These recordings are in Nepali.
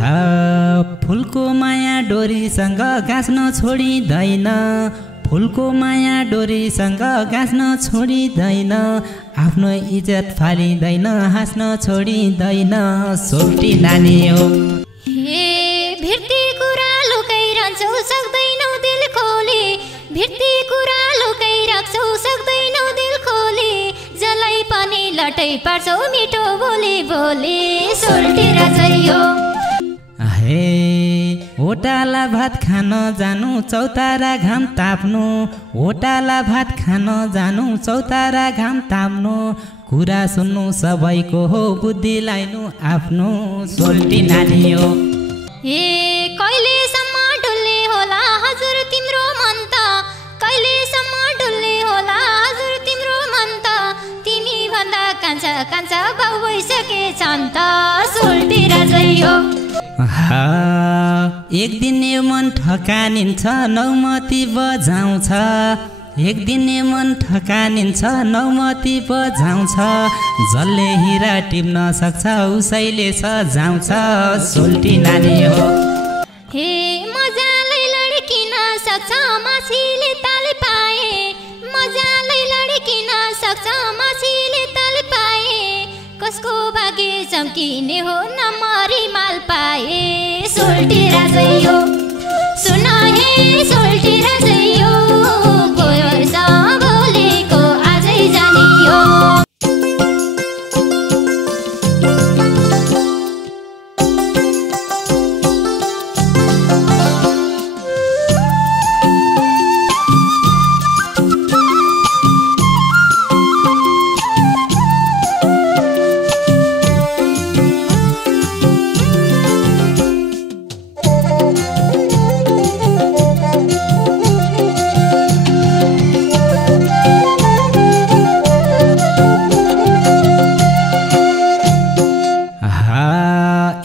फुलको माया डोरीसँग गाँस्न छोडिँदैन, फुलको माया डोरीसँग गाँस्न छोडिँदैन, आफ्नो इज्जत फालिँदैन, हाँस्न छोडिँदैन, सोल्टी नानी हो। हे भिर्ती कुरा लुकाइरहन्छौ सक्दैनौ दिल खोली, भिर्ती कुरा लुकाइराख्छौ सक्दैनौ दिल खोली, जसलाई पनि लटै पार्छौ मिठो बोली बोली, सोल्टी राजै हो। हे ओटाला भात खान जानु चौतारा घाम ताप्नु, ओटाला भात खान जानु चौतारा घाम ताप्नु, कुरा सुन्नु सबैको हो बुद्धि लाइनु आफ्नो, सोल्टी नानी हो। हे कहिलेसम्म डुल्ने होला हजुर तिम्रो मन त, कहिलेसम्म डुल्ने होला हजुर तिम्रो मन त, तिमी भन्दा कान्छा कान्छा बाउ भइसकेछन् त, सोल्टी राजै हो। एक दिन यो मन ठकानिन्छ नौमती बजाउँछ, एक दिन यो मन ठकानिन्छ नौमती बजाउँछ, जसले हिरा टिप्न सक्छ उसैले सजाउँछ, सोल्टी नानी हो। हे मजाले लड्किन सक्छ माछीले ताल पाए, मजाले लड्किन सक्छ माछीले ताल पाए, कसको भाग्य चम्किने हो नमरी माल पाए, सोल्टी राजै हो। सुन हे सोल्टी राजै हो, पोहोर वर्ष भोलिको आजै जानी हो।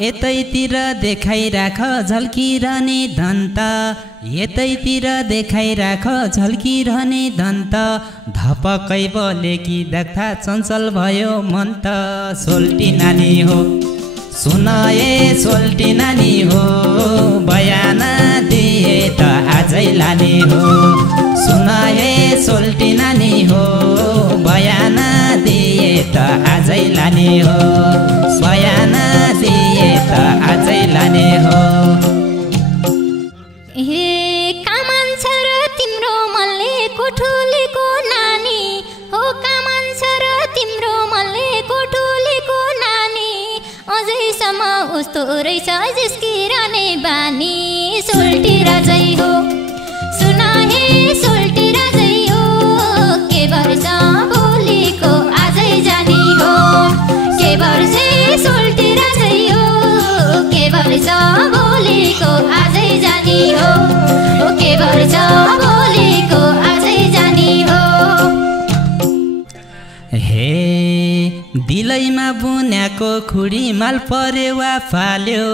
यतैतिर देखाइराख झल्किरहने दन्त, यतैतिर देखाइराख झल्किरहने दन्त, धपकै बोलेकी देख्दा चञ्चल भयो मन त, सोल्टी नानी हो। सुन ए सोल्टी नानी हो, बयान दिए त आजै लाने हो, सुन ए सोल्टी नानी हो, बयान दिए त आजै लाने हो, बयान दिए त आजै लाने हो। हे कामान छ र तिम्रो मनले कोठुलीको नानी हो, कामान छ र तिम्रो मनले कोठुलीको नानी, अझैसम्म उस्तो रहेछ जिस्किरहने बानी, सोल्टी राजै हो। सुन हे सोल्टी राजै हो, के वर्ष भोलिको आजै जानी हो, के वर्ष सोल्टी राजै हो, के वर्ष भोलिको आजै जानी हो, के वर्ष भोलिको आजै जानी हो। हे दिलैमा बुन्याको खुडी माल परेवा फाल्यो,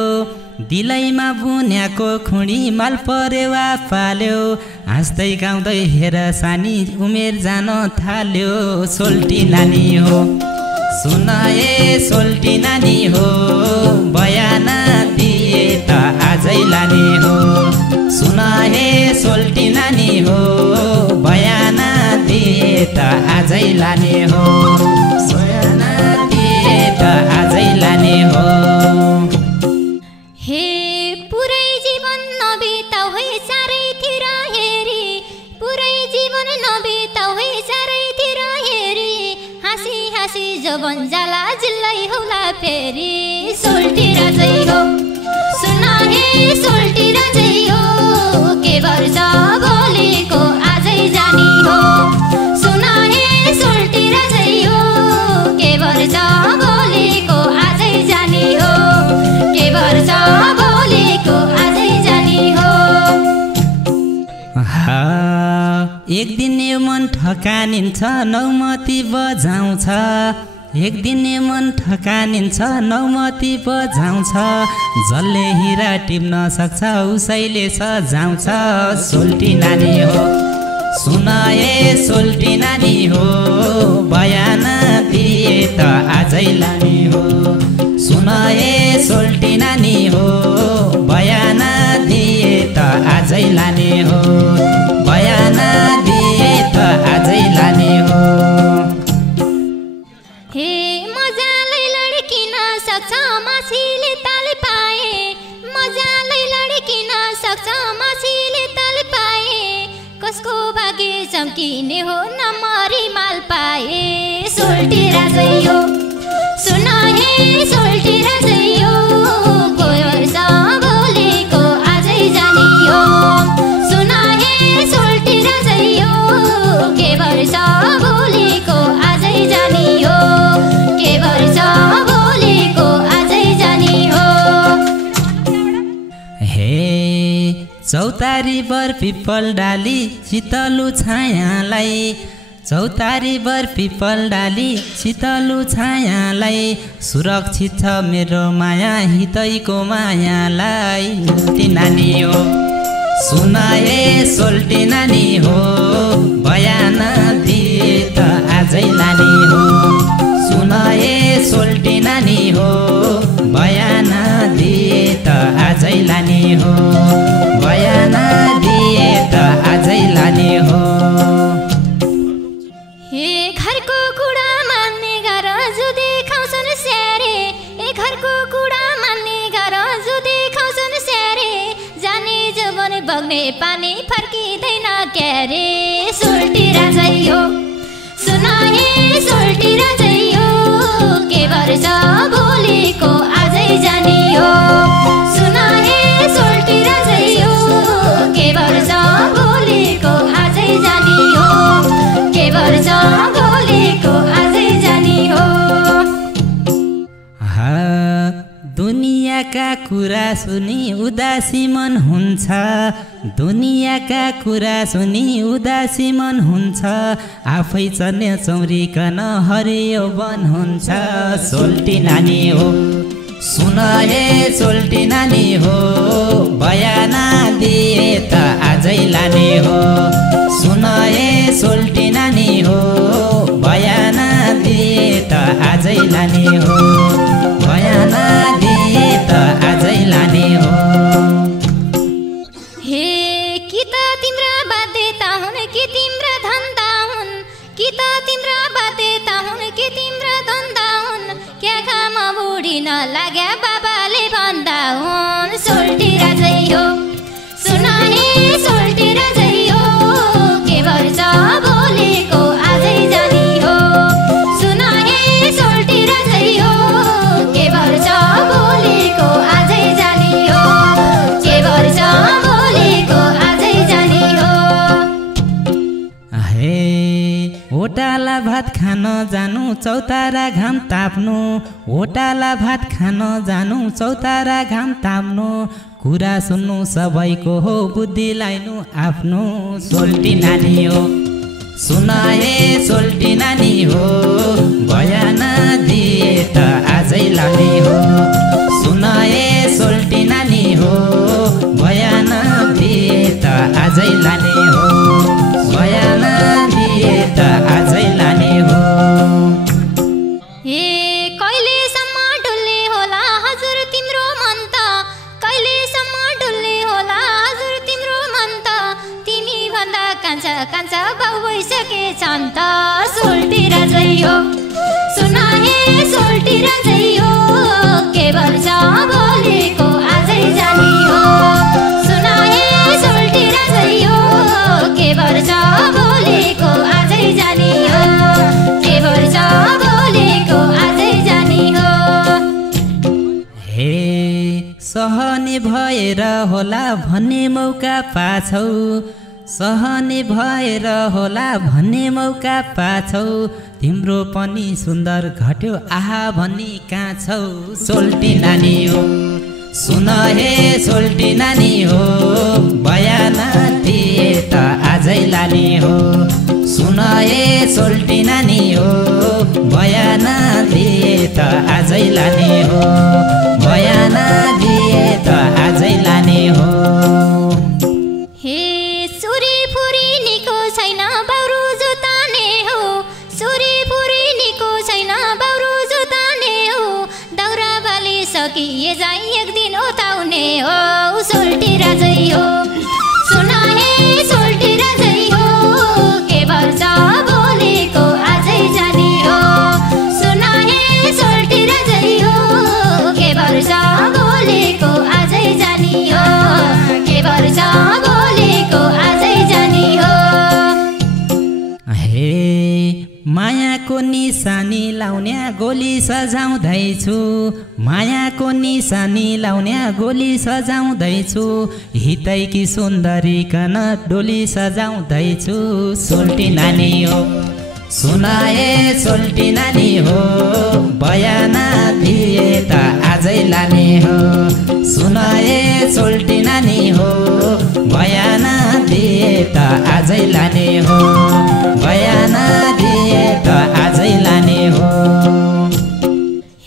दिलैमा बुन्याको खुडी माल परेवा फाल्यो, हाँस्दै गाउँदै हेर सानी उमेर जान थाल्यो, सोल्टी नानी हो। सुन ए सोल्टी नानी हो, बयान दिए त आजै लाने हो, सुन हे सोल्टी नानी हो, बयान दिए त आजै लाने हो, बयान दिए त आजै लाने हो। हे पुरै जीवन नबिताउ है चारैतिर हेरी, पुरै जीवन नबिताउ है चारैतिर हेरी, हाँसी हाँसी जवन जाला जिल्लै होला फेरि, सोल्टी राजै हो। सुन हे सोल्टी राजै हो, के वर्ष भोलिको आजै जानी हो, सुन हे सोल्टी राजै हो, के वर्ष भोलिको आजै जानी हो, के वर्ष भोलिको आजै जानी हो। एक दिन यो मन ठकानिन्छ नौमती बजाउँछ, एक दिन यो मन ठकानिन्छ नौमती बजाउँछ, जसले हिरा टिप्न सक्छ उसैले सजाउँछ, सोल्टी नानी हो। सुन ए सोल्टी नानी हो, बयान दिए त आजै लाने हो, सुन ए सोल्टी नानी हो, चम्किने हो नमरी माल पाए सोल्टी राजै हो सुन हे सोल्टी राजै हो पोहोर वर्ष भोलिको आजै जाने हो सुन हे सोल्टी राजै हो के वर्ष भोलिको आजै जाने हो के वर्ष भोलिको आजै जाने हो हे चौतारी बर पिपल डाली शीतलु छायालाई चौतारी बर पिपल डाली शीतलु छायालाई सुरक्षित छ मेरो माया हितैको मायालाई सोल्टी नानी हो सुन हे सोल्टी नानी हो बयान दिए त आजै लाने हो सुन हे सोल्टी नानी हो बयान दिए त आजै लाने हो बयान दिए त आजै लाने हो हे घरको कुरा मान्ने गर जो देखाउँछन् स्यारे ए घरको कुरा मान्ने गर जो देखाउँछन् स्यारे जाने जवन बग्ने पानी फर्किँदैन क्यारे सोल्टी राजै हो सुन हे सोल्टी राजै हो के वर्ष भोलिको आजै जाने हो सुन हे सोल्टी राजै हो के वर्ष भोलिको आजै जाने हो के वर्ष भोलिको आजै जाने हो दुनियाँका कुरा सुनि उदासी मन हुन्छ दुनियाँका कुरा सुनि उदासी मन हुन्छ आफै चर्ने चौरिकन हरियो वन हुन्छ सोल्टी नानी हो सुन हे सोल्टी नानी हो बयान दिए त आजै लाने हो सुन हे सोल्टी नानी हो बयान दिए त आजै लाने हो बयान दिए त आजै लाने हो हे कि त तिम्रा बाध्यता हुन् कि तिम्रा धन्दा हुन् कि त तिम्रा बाध्यता हुन् कि तिम्रा धन्दा हुन् क्या काम बुढी नलाग्या बाबाले भन्दा हुन् सोल्टी राजै हो सुन हे सोल्टी राजै हो के वर्ष भोलिको आजै जाने हो सुन हे सोल्टी राजै हो के वर्ष भोलिको आजै जाने हो के वर्ष भोलिको आजै जाने हो हे ओटाला भात खान जानु चौतारा घाम ताप्नु ओटाला भात खान जानु चौतारा घाम ताप्नु कुरा सुन्नु सबैको हो बुद्धि लाइनु आफ्नो सोल्टी नानी हो सुन हे सोल्टी नानी हो बयान दिए त आजै लाने हो सुन हे सोल्टी नानी हो बयान दिए त आजै लाने हो बयान दिए त आजै लाने हो हे कहिलेसम्म डुल्ने होला हजुर तिम्रो मन त कहिलेसम्म डुल्ने होला हजुर तिम्रो मन त तिमी भन्दा कान्छा कान्छा बाउ भइसकेछन् त सोल्टी राजै हो सुन हे सोल्टी राजै हो के वर्ष भोलिको आजै जाने हो सुन हे सोल्टी राजै हो के वर्ष भोलिको आजै जाने हो के वर्ष भोलिको आजै जाने हो हे सहने भएर होला भन्ने मौका पाछौ सहने भएर होला भन्ने मौका पाछौ तिम्रो पनि सुन्दर घट्यो आहा भनी कहाँ छौ सोल्टी नानी हो सुन हे सोल्टी नानी हो बयान दिए त आजै लाने हो सुन हे सोल्टी नानी हो बयान दिए त आजै लाने हो बयान दिए त आजै लाने हो हे सुरी फुरी निको छैन बाउरु जुताने हो सुरी फुरी निको छैन बाउरु जुताने हो दाउरा बाली सकिए जाइ एक दिन ओताउने हो सोल्टी राजै हो सुन हे सोल्टी राजै हो के वर्ष भोलिको आजै जाने हो सुन हे सोल्टी राजै हो के वर्ष भोलिको आजै जाने हो के वर्ष भोलिको आजै जाने हो गोली सजाउँदैछु मायाको निशानी लाउने गोली सजाउँदैछु हितैकी सुन्दरीकन डोली सजाउँदैछु सोल्टी नानी हो सुनाए सोल्टी नानी हो बयाना दिए त आजै लाने हो सुनाए सोल्टी नानी हो बयाना दिए त आजै लाने हो बयाना दिए त आजै लाने हो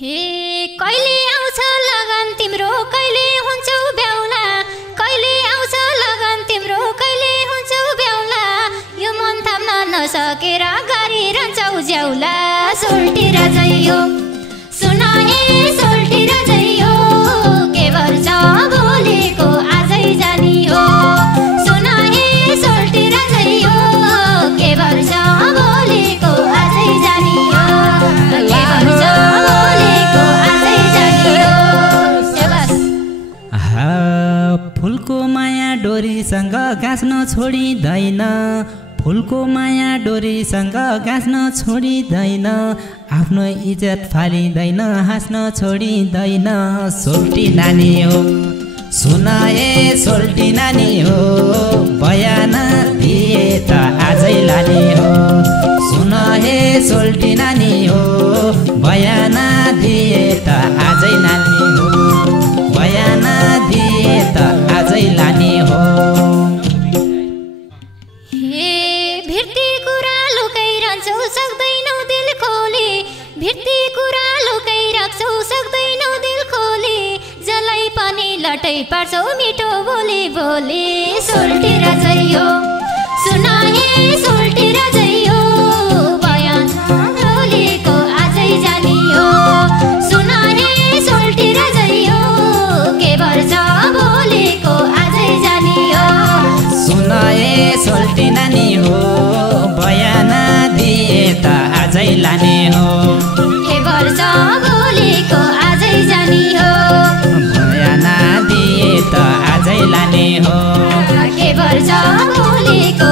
हे कहिले आउँछ लगन तिम्रो कहिले हुन्छौ ब्याउला कहिले आउँछ लगन तिम्रो कहिले हुन्छौ ब्याउला यो मन थाम्न नसकेर गरिरहन्छौ ज्याउला सोल्टी राजै हो सुनाए सोल्टी राजै हो के भर्छ भोलिको आजै जानी हो सुनाए सोल्टी राजै हो के भर्छ भोलिको आजै जानी हो के भर्छ भोलिको आजै जानी हो शाबास फुलको माया डोरीसँग गाँस्न छोडिँदैन फुलको माया डोरीसँग गाँस्न छोडिँदैन आफ्नो इज्जत फालिँदैन हाँस्न छोडिँदैन सोल्टी नानी हो सुनाए सोल्टी नानी हो बयाना दिए त आजै लाने हो सुनाए सोल्टी नानी हो बयाना दिए त आजै लाने हो बयाना दिए त आजै लाने हो भिर्ती कुरा लुकाइरहन्छौ सक्दैनौ दिल खोली भिर्ती कुरा लुकाइराख्छौ सक्दैनौ दिल खोली जसलाई पनि लटै पार्छौ मिठो बोली बोली सोल्टी राजै हो सुनाए सोल्टी राजै हो बयाना भोलिको आजै जानी हो सुनाए सोल्टी राजै हो के भर्छ भोलिको आजै जानी हो सुनाए सोल्टी नानी हो बयाना दिए त आजै लाने हो के भर्छ भोलिको आजै जानी हो बयाना दिए त आजै लाने हो के भर्छ भोलिको